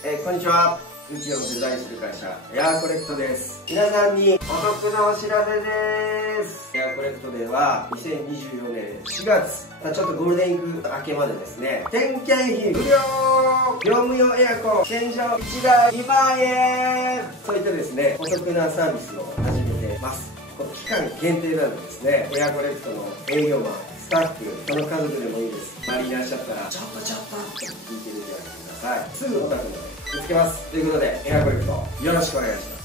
こんにちは。うちをデザインする会社エアーコレクトです。皆さんにお得なお知らせです。エアーコレクトでは2024年4月、ちょっとゴールデンウィーク明けまでですね、点検費無料、業務用エアコン洗浄1台2万円、そういったですねお得なサービスを始めてます。この期間限定なのでですね、エアーコレクトの営業マン、スタッフ、その家族でもいいです。周りにいらっしゃったらちょっとって聞いてみてあげてください。すぐお宅まで見つけます。ということでエアーコレクトよろしくお願いします。